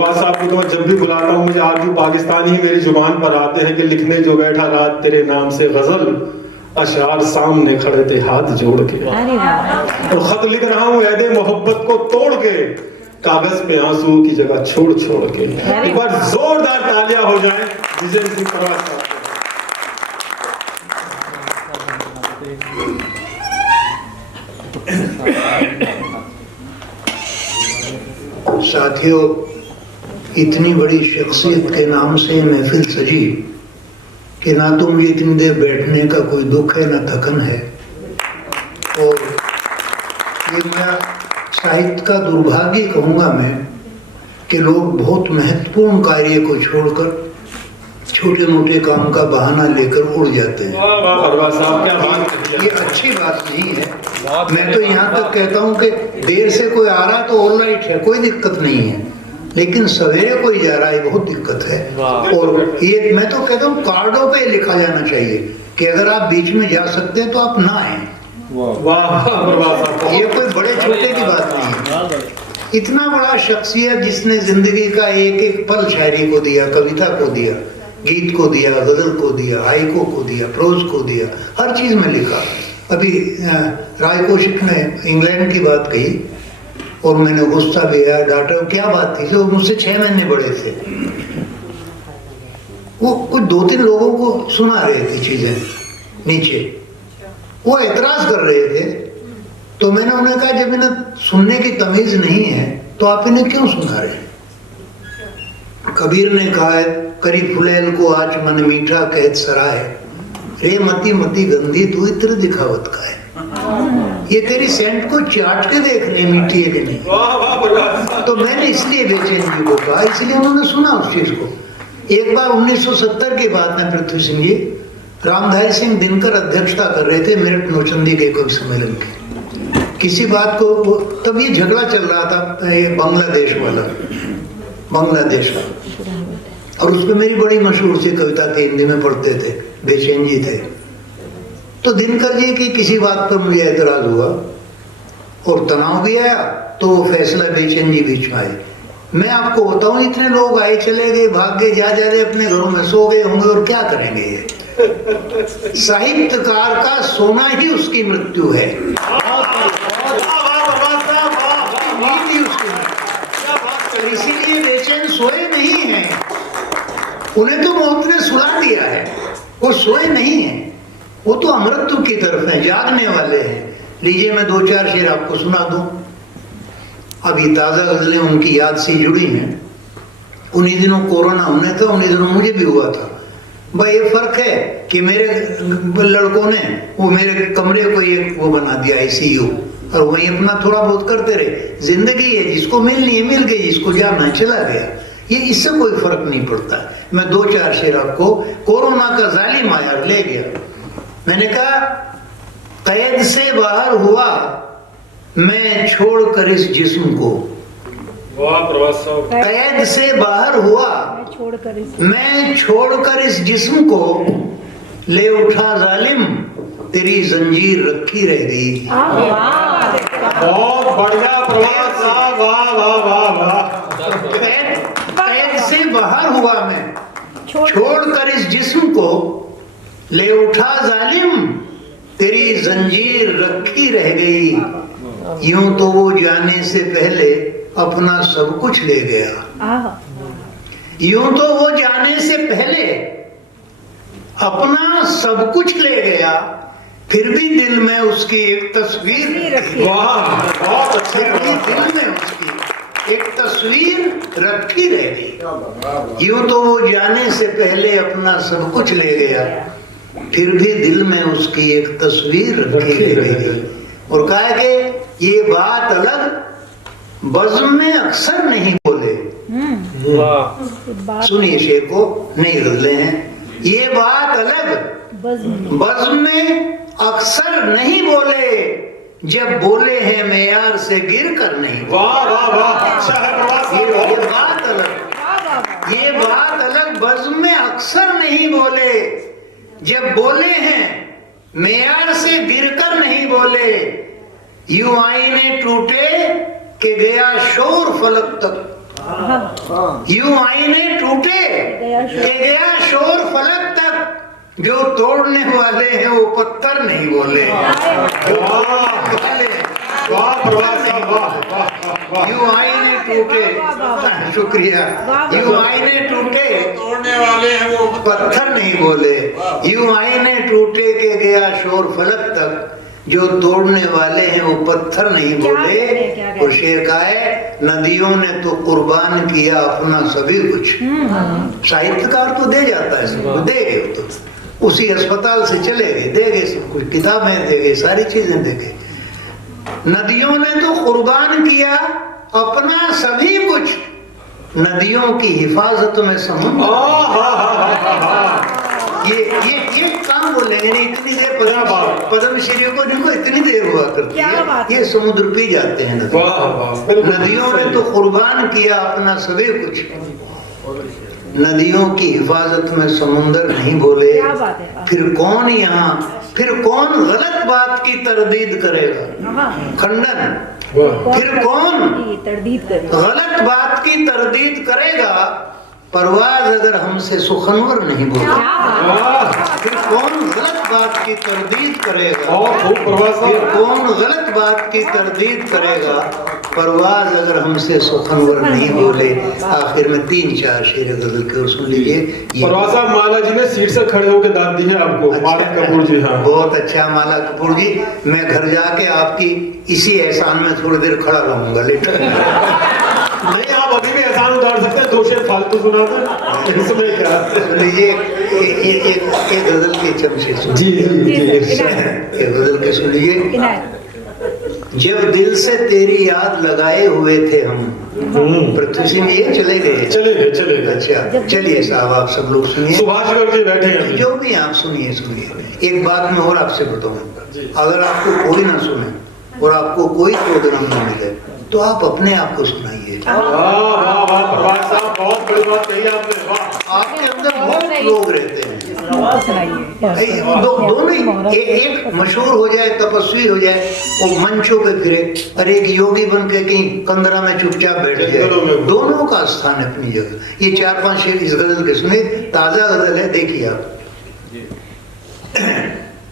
प्रवास साहब को तो मैं जब भी बुलाता हूँ, मुझे आज भी पाकिस्तानी ही मेरी जुबान पर आते हैं कि लिखने जो बैठा रात तेरे नाम से गजल, अशार सामने खड़े थे हाथ जोड़ के, और खत लिख रहा हूँ ऐदे मोहब्बत को तोड़ के, कागज पे आंसू की जगह छोड़ छोड़ के। एक बार जोरदार तालियां हो जाएं विजय सिंह प्रवास साहब। साथियों, इतनी बड़ी शख्सियत के नाम से महफिल सजी कि ना तो मुझे इतनी देर बैठने का कोई दुख है ना थकन है, और ये मेरा साहित्य का दुर्भाग्य कहूँगा मैं कि लोग बहुत महत्वपूर्ण कार्य को छोड़कर छोटे मोटे काम का बहाना लेकर उड़ जाते हैं। ये अच्छी बात नहीं है। मैं तो यहाँ तक कहता हूँ कि देर से कोई आ रहा तो ऑल राइट है, कोई दिक्कत नहीं है, लेकिन सवेरे कोई जा रहा है बहुत दिक्कत है। और ये मैं तो कहता हूँ कार्डों पे लिखा जाना चाहिए कि अगर आप बीच में जा सकते हैं तो आप ना आए। ये कोई बड़े छोटे की बात नहीं है। इतना बड़ा शख्सियत जिसने जिंदगी का एक एक पल शायरी को दिया, कविता को दिया, गीत को दिया, गजल को दिया, हाइको को दिया, प्रोज को दिया, हर चीज में लिखा। अभी राय कौशिक ने इंग्लैंड की बात कही और मैंने गुस्सा भी आया, डांटा। क्या बात थी? जो मुझसे 6 महीने बड़े थे, वो कुछ 2-3 लोगों को सुना रहे थे चीजें नीचे, वो एतराज कर रहे थे। तो मैंने उन्हें कहा जब इन्हें सुनने की तमीज नहीं है तो आप इन्हें क्यों सुना रहे हैं? कबीर ने कहा है, करी फुलेल को आज मन मीठा कहत सराय, रे मती मती गंदी तू इत्र दिखावत का है। ये तेरी सेंट को चाट के देख ले मीठी है कि नहीं। तो मैंने इसलिए बेचैन जी को कहा, इसलिए उन्होंने सुना उस चीज को। एक बार 1970 की बात है, पृथ्वी सिंह जी, रामधारी सिंह दिनकर अध्यक्षता कर रहे थे मेरठ नौचंदी के कवि सम्मेलन की। किसी बात को, तब ये झगड़ा चल रहा था ये बांग्लादेश वाला, बांग्लादेश वाला, और उसमें मेरी बड़ी मशहूर सी कविता थी, हिंदी में पढ़ते थे, बेचैन जी थे। तो दिनकर जी की किसी बात पर मुझे एतराज हुआ और तनाव भी आया, तो वो फैसला बेचैन जी बीच में आए। मैं आपको बताऊं, इतने लोग आए चले गए, भाग गए, जा रहे अपने घरों में सो गए होंगे, और क्या करेंगे ये। साहित्यकार का सोना ही उसकी मृत्यु है। इसीलिए बेचैन सोए नहीं हैं, उन्हें तो मौत ने सुला दिया है, वो सोए नहीं हैं, वो तो अमृत्यु की तरफ है, जागने वाले हैं। लीजिए मैं 2-4 शेर आपको सुना दूं। अभी ताजा गजलें उनकी याद से जुड़ी हैं। उन्हीं दिनों कोरोना होने था, उन्हीं दिनों मुझे भी हुआ था। भाई ये फर्क है कि मेरे लड़कों ने वो मेरे कमरे को एक वो बना दिया ICU, और वही अपना थोड़ा बहुत करते रहे। जिंदगी है, जिसको मिलनी है मिल गई, जिसको जाना चला गया, ये इससे कोई फर्क नहीं पड़ता। मैं 2-4 शेर आपको, कोरोना का जालिम आया ले गया। मैंने कहा, कैद से बाहर हुआ मैं छोड़कर इस जिस्म को, कैद से बाहर हुआ मैं छोड़कर इस जिस्म को, ले उठा जालिम तेरी जंजीर रखी रह गई। बहुत बढ़िया प्रवास साहब, वाह वाह वाह वाह। कैद से बाहर हुआ मैं छोड़कर इस जिस्म को, ले उठा जालिम तेरी जंजीर रखी रह गई। यूं तो वो जाने से पहले अपना सब कुछ ले गया, यूं तो वो जाने से पहले अपना सब कुछ ले गया, फिर भी दिल में उसकी एक तस्वीर रखी। बहुत अच्छे। दिल में उसकी एक तस्वीर रखी रह गई। यूं तो वो जाने से पहले अपना सब कुछ ले गया, फिर भी दिल में उसकी एक तस्वीर रखी रह गई। और कहा कि ये बात अलग बज़्म में अक्सर नहीं बोले। सुनिए शेर को, नई गजलें हैं। ये बात अलग बज़्म में अक्सर नहीं बोले, जब बोले हैं मेयार से गिर कर नहीं। वाह वाह वाह, अच्छा है प्रवास। ये बात अलग, ये बात अलग बज़्म में अक्सर नहीं बोले, जब बोले हैं मेयार से गिर कर नहीं बोले। यूं आईने टूटे के गया शोर फलक तक, यूं आईने टूटे के गया शोर फलक तक, जो तोड़ने वाले हैं वो पत्थर नहीं बोले। यूं आईने टूटे, शुक्रिया, यूं आईने टूटे तोड़ने वाले हैं वो पत्थर नहीं बोले, यूं आईने टूटे के गया शोर फलक तक, जो तोड़ने वाले हैं वो पत्थर नहीं बोले। और शेर का है, नदियों ने तो कुर्बान किया अपना सभी कुछ। साहित्यकार तो दे जाता है सब, दे गए तो उसी अस्पताल से चले गए, दे गए सब कुछ, किताबें दे गए, सारी चीजें दे गए। नदियों ने तो कुर्बान किया अपना सभी कुछ, नदियों की हिफाजत में समुद्र। ये काम बोलेंगे नहीं, इतनी देर पद्मश्री को जिनको इतनी देर हुआ करती है, ये समुद्र पी जाते हैं। नदियों ने तो कुर्बान किया अपना सभी कुछ, नदियों की हिफाजत में समुंदर नहीं बोले। फिर कौन गलत बात की तरदीद करेगा, खंडन। फिर कौन गलत बात की तरदीद करेगा, परवाज अगर हमसे सुखनवर नहीं बोले। फिर कौन गलत बात की तरदीद करेगा, फिर कौन गलत बात की तरदीद करेगा, परवाज अगर हमसे सुखनवर नहीं बोले। आखिर में 3-4 शेर गजल के सुन लीजिए। परवाज साहब, माला जी ने सीट से खड़े होकर दाद दी है आपको। मालिक कपूर जी। हाँ, बहुत अच्छा माला कपूर जी, मैं घर जाके आपकी इसी एहसान में थोड़ी देर खड़ा रहूंगा, लेट नहीं, आप अभी भी एहसान उतार सकते हैं, 2 शेर फालतू सुना दो, इसमें क्या। लीजिए एक गजल के चमचे सुन। जी जी जी, एक गजल के सुन लीजिए। जब दिल से तेरी याद लगाए हुए थे हम, पृथ्वी सिंह ये चले गए। अच्छा, चलिए साहब, आप सब लोग सुनिए। सुभाष गर्ग जी बैठे हैं, जो भी आप सुनिए। एक बात मैं और आपसे बताऊंगा, अगर आपको कोई ना सुने और आपको कोई प्रोग्राम न मिले तो आप अपने आप को सुनाइए। प्रभात साहब, बहुत बड़ी बात कही आपने। आपके अंदर बहुत लोग रहते हैं, दोनों एक मशहूर हो जाए, तपस्वी हो जाए, वो मंचों पे फिरे, और एक योगी बन के कहीं कंदरा में चुपचाप बैठ जाए। दोनों का स्थान है अपनी जगह। ये 4-5 शेर इस गजल के सुने, ताजा गजल है, देखिए आप।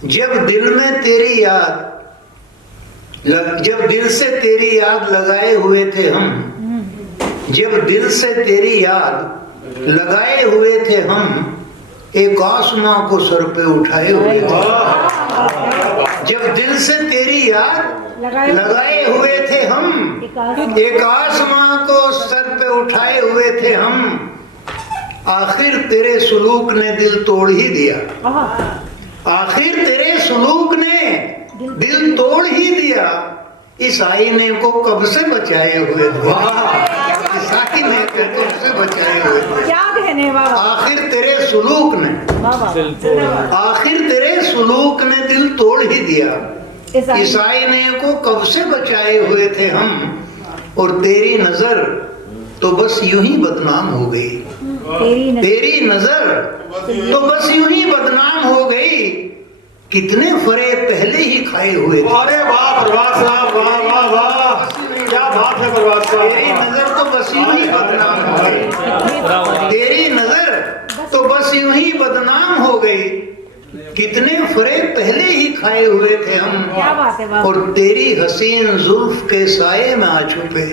जब दिल में तेरी याद, जब दिल से तेरी याद लगाए हुए थे हम, जब दिल से तेरी याद लगाए हुए थे हम, एक आसमां को सर पे उठाए हुए थे। जब दिल से तेरी याद लगाए हुए थे हम, एक आसमां को सर पे उठाए हुए थे हम, आखिर तेरे सुलूक ने दिल तोड़ ही दिया। आखिर तेरे सुलूक ने दिल तोड़ ही दिया, इस आईने को कब से बचाए हुए थे। इस आईने को कब से बचाए हुए थे। क्या कहने बाबा। आखिर तेरे सुलूक ने, आखिर तेरे सुलूक ने दिल तोड़ ही दिया, इस आईने को कब से बचाए हुए थे हम, और तेरी नजर तो बस यूं ही बदनाम हो गई। तेरी नजर तो बस यूं ही बदनाम हो गई, कितने फरे पहले ही खाए हुए थे। अरे वाह प्रभात साहब, वाह वाह वाह, क्या बात है प्रभात साहब। तेरी नजर तो बस यूं ही बदनाम हो गई, तेरी नजर तो बस यूं ही बदनाम हो गई, कितने फरे पहले ही खाए हुए थे हम, क्या बात है, और तेरी हसीन जुल्फ के साये में आ छुपे।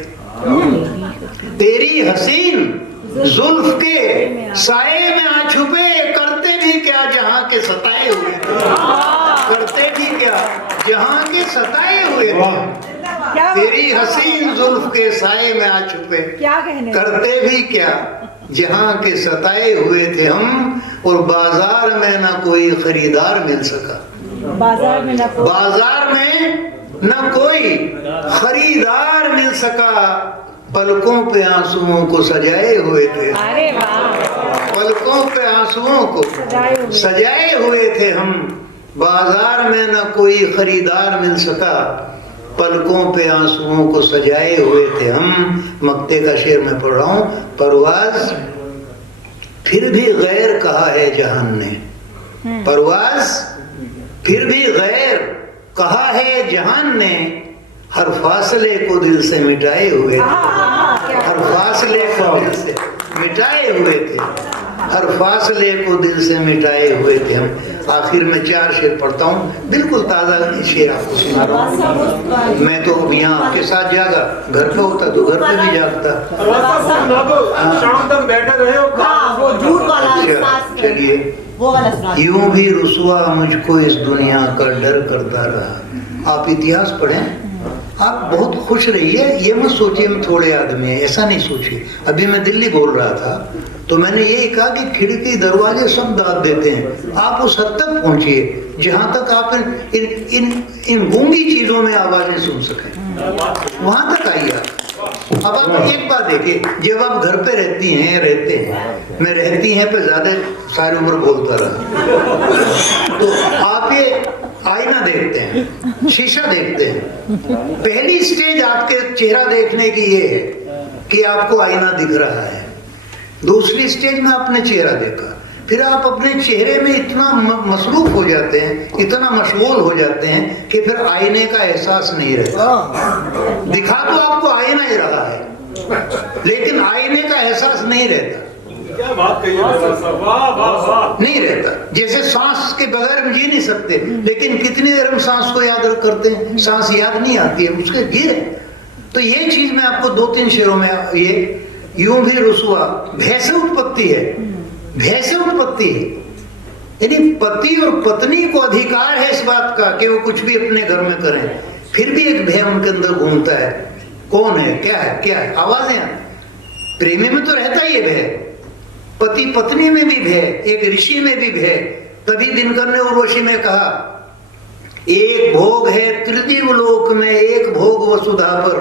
तेरी हसीन जुल्फ के साये में आ छुपे, करते भी क्या जहां के सताए हुए थे। करते भी क्या जहां के सताए हुए थे। तेरी हसीन जुल्फ के साये में आ छुपे, क्या कहने। करते भी क्या जहां के सताए हुए थे हम, और बाजार में ना कोई खरीदार मिल सका। बाजार में न कोई खरीदार मिल सका, पलकों पे आंसुओं को सजाए हुए थे। अरे वाह। पलकों पे आंसुओं को सजाए हुए थे हम, बाजार में न कोई खरीदार मिल सका, पलकों पे आंसुओं को सजाए हुए थे हम। मक्ते का शेर मैं पढ़ रहा हूँ। परवाज फिर भी गैर कहा है जहान ने, परवाज फिर भी गैर कहा है जहान ने, हर फासले को दिल से मिटाए हुए थे। हर फासले को दिल से मिटाए हुए थे, हर फासले को दिल से मिटाए हुए थे हम। आखिर में 4 शेर पढ़ता हूँ, बिल्कुल ताज़ा शेर आपको सुना रहा हूँ। मैं तो अब यहाँ आपके साथ जागा, घर पे होता तो घर पे भी जागता। शाम तक बैठे रहे हो। हाँ, वो झूठ वाला अच्छा, चलिए। वो वाला सुना। यूं भी रुसवा मुझको इस दुनिया का डर करता रहा। आप इतिहास पढ़ें, आप बहुत खुश रहिए, ये मत सोचिए हम थोड़े आदमी हैं, ऐसा नहीं सोचिए। अभी मैं दिल्ली बोल रहा था तो मैंने यही कहा कि खिड़की दरवाजे सब दाद देते हैं, आप उस हद तक पहुंचिए जहां तक आप इन गूंगी चीजों में आवाजें सुन सकें, वहां तक आइए। अब आप एक बात देखिए, जब आप घर पे रहती हैं, मैं रहती हैं पे ज्यादा सारी उम्र बोलता रहा, तो आप ये आईना देखते हैं, शीशा देखते हैं। पहली स्टेज आपके चेहरा देखने की ये है कि आपको आईना दिख रहा है। दूसरी स्टेज में आपने चेहरा देखा, फिर आप अपने चेहरे में इतना मसरूफ हो जाते हैं, इतना मशगूल हो जाते हैं कि फिर आईने का एहसास नहीं रहता। दिखा तो आपको आईना ही रहा है, लेकिन आईने का एहसास नहीं रहता। क्या बात कही है, वाह वाह वाह। नहीं रहता। जैसे सांस के बगैर हम जी नहीं सकते, लेकिन कितनी देर हम सांस को याद करते हैं, सांस याद नहीं आती है, उसके गिर है। तो ये चीज मैं आपको 2-3 शेरों में, ये यूं भी रुसवा भय से उत्पत्ति है, भय से उत्पत्ति है। यानी पति और पत्नी को अधिकार है इस बात का कि वो कुछ भी अपने घर में करें, फिर भी एक भय उनके अंदर घूमता है। कौन है, क्या है, क्या है? आवाजें। प्रेमी में तो रहता ही है भय, पति पत्नी में भी भय, एक ऋषि में भी भय। तभी दिनकर ने उर्वशी में कहा, एक भोग है त्रिदिव लोक में, एक भोग वसुधा पर,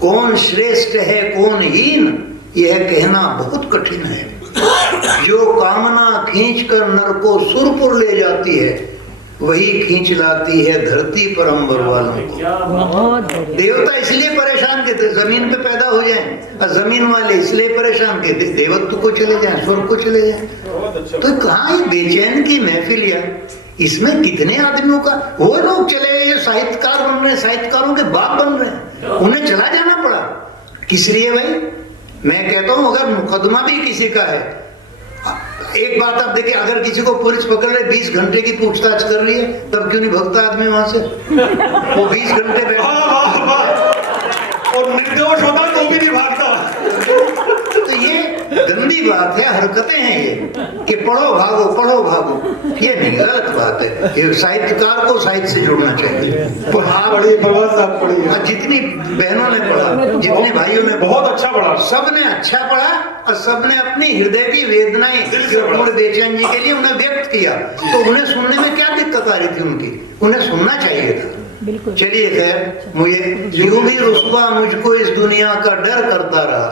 कौन श्रेष्ठ है कौन हीन, यह कहना बहुत कठिन है। जो कामना खींचकर नर को सुरपुर ले जाती है, वही खींच लाती है धरती पर अंबर वालों को। देवता इसलिए परेशान के थे जमीन पे पैदा हो जाएं, और जमीन वाले इसलिए परेशान के थे देवत्व को चले जाएं, स्वर्ग को चले जाएं। तो कहाँ ये बेचैन की महफिल है? इसमें कितने आदमियों का, वो लोग चले गए जो साहित्यकार बन रहे हैं, साहित्यकारों के बाप बन रहे हैं, उन्हें चला जाना पड़ा। किस लिए भाई? मैं कहता हूं अगर मुकदमा भी किसी का है, एक बात आप देखिए, अगर किसी को पुलिस पकड़ रहे 20 घंटे की पूछताछ कर रही है, तब क्यों नहीं भगता आदमी वहां से? वो 20 घंटे बैठा और निर्दोष होता तो भी नहीं भागता। तो ये गंदी बात है, हरकतें हैं ये कि पढ़ो भागो पढ़ो भागो, ये नहीं, गलत बात है। ये साहित्यकार को साहित्य से जुड़ना चाहिए। जितनी बहनों ने पढ़ा, जितने भाइयों ने बहुत अच्छा पढ़ा, सबने अच्छा पढ़ा और सबने अपनी हृदय की वेदनाएं पूरे बेचैन जी के लिए उन्हें व्यक्त किया। तो उन्हें सुनने में क्या दिक्कत आ रही थी उनकी? उन्हें सुनना चाहिए था। चलिए खैर, मुझे यूं भी रुसवा मुझको इस दुनिया का डर करता रहा,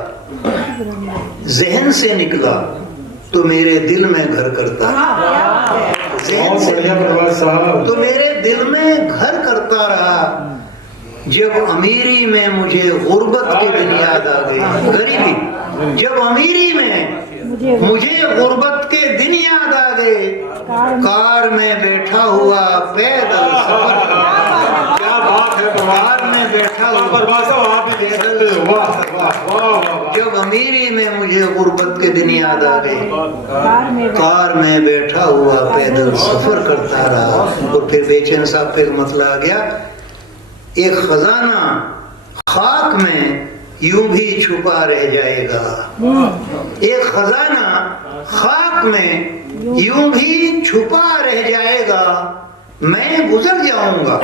जहन से निकला तो मेरे दिल में घर करता रहा। जहन से तो मेरे दिल में घर करता रहा। जब अमीरी में मुझे गुर्बत के दिन याद आ गई, गरीबी, जब अमीरी में मुझे गुर्बत के दिन याद आ गए, कार में बैठा हुआ पैदल सफर, क्या बात है, कार में बैठा हुआ, जब अमीरी में मुझे गुर्बत के दिन याद आ गए, कार में बैठा हुआ पैदल सफर करता रहा। और फिर बेचैन साहब पे मसला आ गया, एक खजाना खाक में यूं भी छुपा रह जाएगा, एक खजाना खाक में यूं भी छुपा रह जाएगा, मैं गुजर जाऊंगा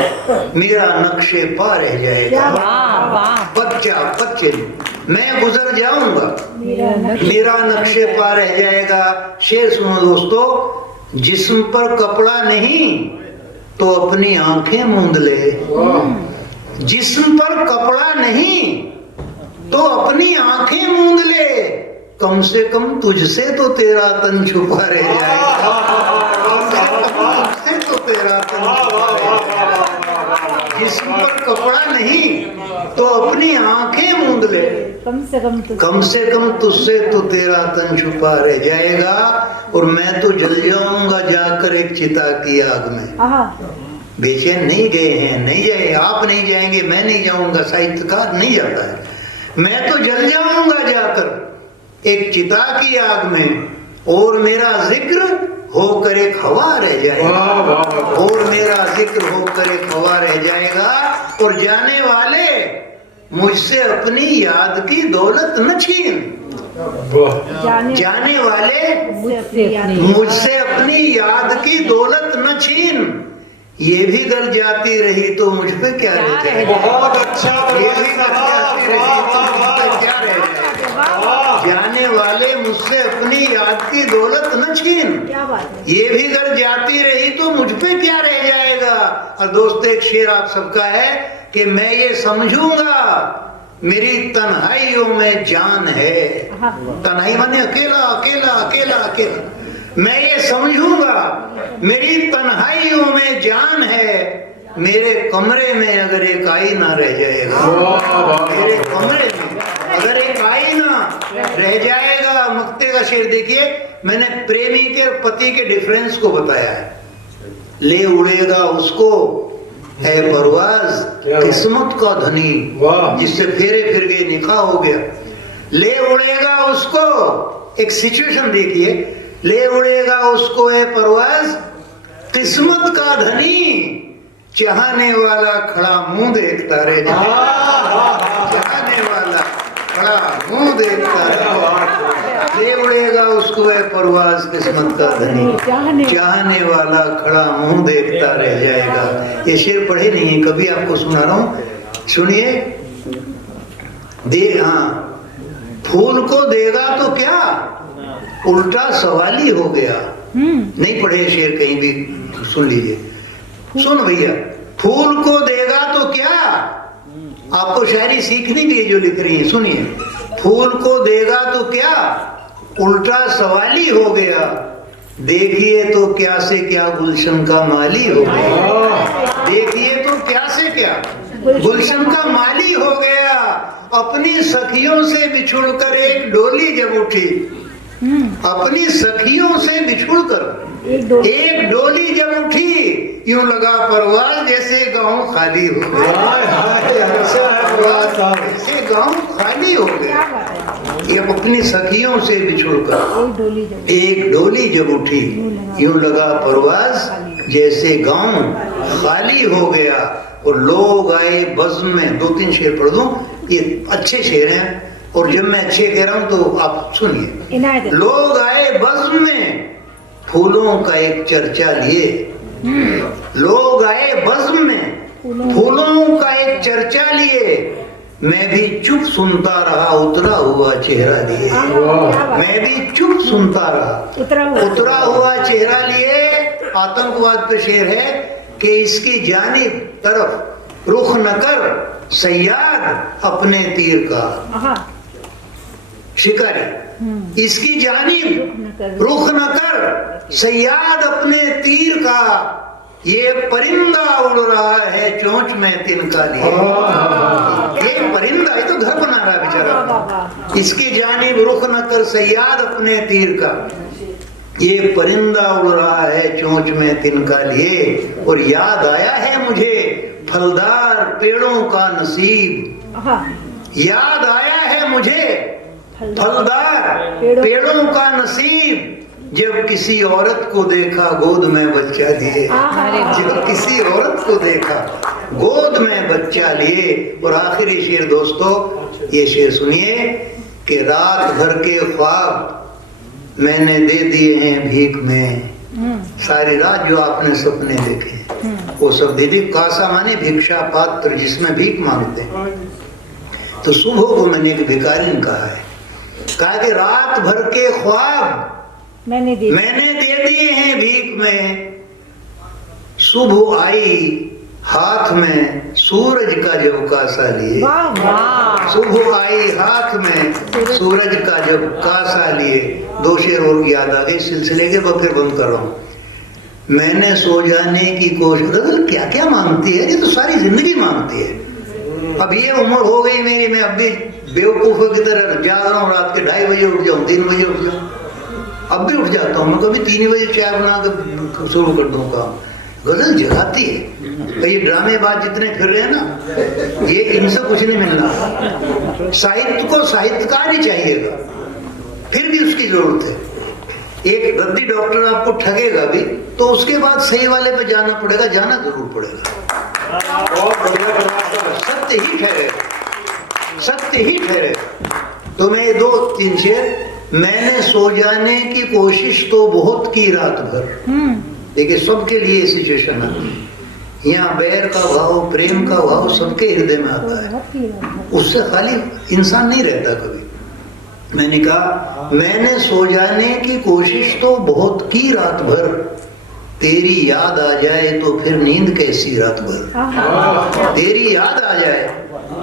मेरा नक्शे पा रह जाएगा। बच्चे मैं गुजर जाऊंगा मेरा नक्शे पा रह जाएगा। शेर सुनो दोस्तों, जिस्म पर कपड़ा नहीं तो अपनी आंखें मूंद ले, जिस्म पर कपड़ा नहीं तो अपनी आंखें मूंद ले, कम से कम तुझसे तो तेरा तन छुपा रह जाएगा, तुझसे तो तेरा तन छुपा रह जाएगा। जिस्म पर कपड़ा नहीं तो अपनी आंखें मूंद ले, कम से कम तुझसे तो तेरा तन छुपा रह जाएगा। और मैं तो जल जाऊंगा जाकर एक चिता की आग में। बेचैन नहीं गए हैं, नहीं जाए, आप नहीं जाएंगे, मैं नहीं जाऊंगा, साहित्यकार नहीं जाता है, मैं तो जल जाऊंगा जाकर एक चिता की आग में, और मेरा जिक्र होकर एक हवा रह जाएगा, और मेरा जिक्र होकर एक हवा रह जाएगा, और जाने वाले मुझसे अपनी याद की दौलत न छीन, जाने वाले मुझसे अपनी याद की दौलत न छीन, ये भी गल जाती रही तो मुझ पे क्या रह जाएगा। बहुत अच्छा, ये भी गल जाती रही तो मुझ पे क्या रह जाएगा। जाने वाले मुझसे अपनी याद की दौलत न छीन, क्या बात है। ये भी गल जाती रही तो मुझ पे क्या रह जाएगा। और दोस्तों एक शेर आप सबका है कि मैं ये समझूंगा मेरी तन्हाइयों में जान है। तन्हाई माने अकेला अकेला अकेला अकेला। मैं ये समझूंगा मेरी तन्हाइयों में जान है, मेरे कमरे में अगर एक आईना रह जाएगा, मेरे कमरे में अगर एक आईना रह जाएगा। मुक्ते का शेर देखिए, मैंने प्रेमी के और पति के डिफरेंस को बताया है। ले उड़ेगा उसको है परवाज किस्मत का धनी, जिससे फेरे फिर गए निकाह हो गया। ले उड़ेगा उसको, एक सिचुएशन देखिए, ले उड़ेगा उसको है परवाज किस्मत का धनी, चाहने वाला खड़ा मुंह देखता रह जाए, चाहने वाला खड़ा मुंह देखता रह। ले उड़ेगा उसको है परवाज किस्मत का धनी, चाहने वाला खड़ा मुंह देखता रह जाएगा। ये शेर पढ़े नहीं है कभी, आपको सुना रहा हूं, सुनिए। हाँ, फूल को देगा तो क्या, उल्टा सवाली हो गया। नहीं पढ़े शेर कहीं भी, सुन लीजिए। सुन भैया, फूल को देगा तो क्या, आपको शायरी सीखनी भी है जो लिख रही है, सुनिए। फूल को देगा तो क्या, उल्टा सवाली हो गया, देखिए तो क्या से क्या गुलशन का माली हो गया। देखिए तो क्या से क्या गुलशन का माली हो गया। अपनी सखियों से बिछुड़कर एक डोली जब उठी, अपनी सखियों से बिछुड़कर एक डोली जब उठी, यूं लगा परवाज जैसे गांव खाली हो गया, जैसे गांव खाली हो गया। ये अपनी सखियों से बिछुड़कर एक डोली जब उठी, यूं लगा परवाज जैसे गांव खाली हो गया। और लोग आए बज़्म में, 2-3 शेर पढ़ दूं, ये अच्छे शेर हैं, और जब मैं अच्छे कह रहा हूं तो आप सुनिए। लोग आए बज़्म में फूलों का एक चर्चा लिए, लोग आए बज़्म में फूलों का एक चर्चा लिए, मैं भी चुप सुनता रहा उतरा हुआ चेहरा लिए, मैं भी चुप सुनता रहा उतरा हुआ चेहरा लिए। आतंकवाद पे शेर है कि इसकी जानिब तरफ रुख न कर सैयाद अपने तीर का, शिकारी इसकी जानिब रुख न कर सैयाद अपने तीर का, ये परिंदा उड़ रहा है चोंच में तिनका लिए। ये परिंदा, ये तो घर बना रहा है बेचारा, इसकी जानिब रुख न कर सैयाद अपने तीर का, ये परिंदा उड़ रहा है चोंच में तिनका लिए। और याद आया है मुझे फलदार पेड़ों का नसीब, याद आया है मुझे फलदार पेड़ों का नसीब, जब किसी औरत को देखा गोद में बच्चा लिए, जब किसी औरत को देखा गोद में बच्चा लिए। और आखिरी शेर दोस्तों, ये शेर सुनिए कि रात भर के ख्वाब मैंने दे दिए हैं भीख में, सारी रात जो आपने सपने देखे वो सब दे दी। कासा माने भिक्षा पात्र, जिसमें भीख मांगते हैं। तो सुबह को मैंने एक भिखारी ने कहा है, कहा कि रात भर के ख्वाब मैंने दे दिए हैं भीख में, सुबह आई हाथ में सूरज का जब कासा लिए, सुबह आई हाथ में सूरज का जब कासा लिए। 2 शेर और याद आ गए सिलसिले के, फिर बंद कर रहा हूं। मैंने सो जाने की कोशिश, क्या क्या मांगती है, ये तो सारी जिंदगी मांगती है। अब ये उम्र हो गई मेरी, मैं अब भी बेवकूफों की तरह जाग रहा हूँ, रात के 2:30 बजे उठ जाऊँ, 3 बजे उठ जाऊँ, अब भी उठ जाता हूँ मैं, कभी 3 बजे चाय बना कर शुरू कर दूंगा। गजल जगाती है, तो ये ड्रामेबाज जितने फिर रहे हैं ना, ये इनसे कुछ नहीं मिलना। साहित्य को साहित्यकार ही चाहिएगा, फिर भी उसकी जरूरत है। एक रद्दी डॉक्टर आपको ठगेगा भी तो उसके बाद सही वाले पे जाना पड़ेगा, जाना जरूर पड़ेगा। सत्य ही ठहरेगा, सत्य ही ठहरेगा। तो मैं ये 2-3 शेर, मैंने सो जाने की कोशिश तो बहुत की रात भर। देखिए सबके लिए सिचुएशन है, यहाँ बैर का भाव, प्रेम का भाव सबके हृदय में आता है, उससे खाली इंसान नहीं रहता कभी। मैंने कहा मैंने सो जाने की कोशिश तो बहुत की रात भर, तेरी याद आ जाए तो फिर नींद कैसी रात भर। तेरी याद आ जाए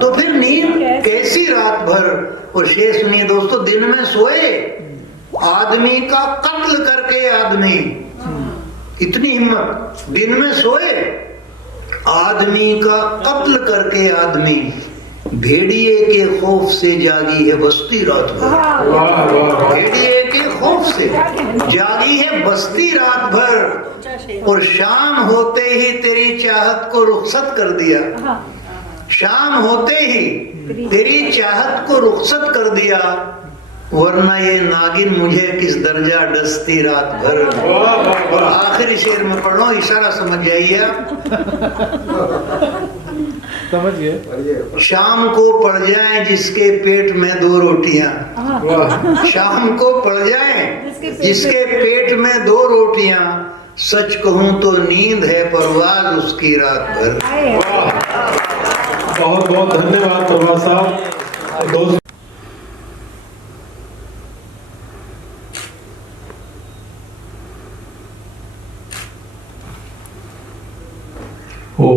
तो फिर नींद कैसी रात भर। और शेर सुनिए दोस्तों, दिन में सोए आदमी का कत्ल करके आदमी, इतनी हिम्मत, दिन में सोए आदमी का कत्ल करके आदमी, भेड़िए के खौफ से जागी है बस्ती रात भर। भेड़िए के खौफ से जागी है बस्ती रात भर। और शाम होते ही तेरी चाहत को रुखसत कर दिया, शाम होते ही तेरी चाहत को रुखसत कर दिया, वरना ये नागिन मुझे किस दर्जा डसती रात भर। और आखिरी शेर में पढ़ लो, इशारा समझ जाइए आप। समझिए, शाम को पड़ जाए जिसके पेट में 2 रोटियां, शाम को पड़ जाए जिसके पेट में 2 रोटियां, सच कहूं तो नींद है परवाज उसकी रात भर। बहुत बहुत धन्यवाद प्रभा साहब। दोस्त ओ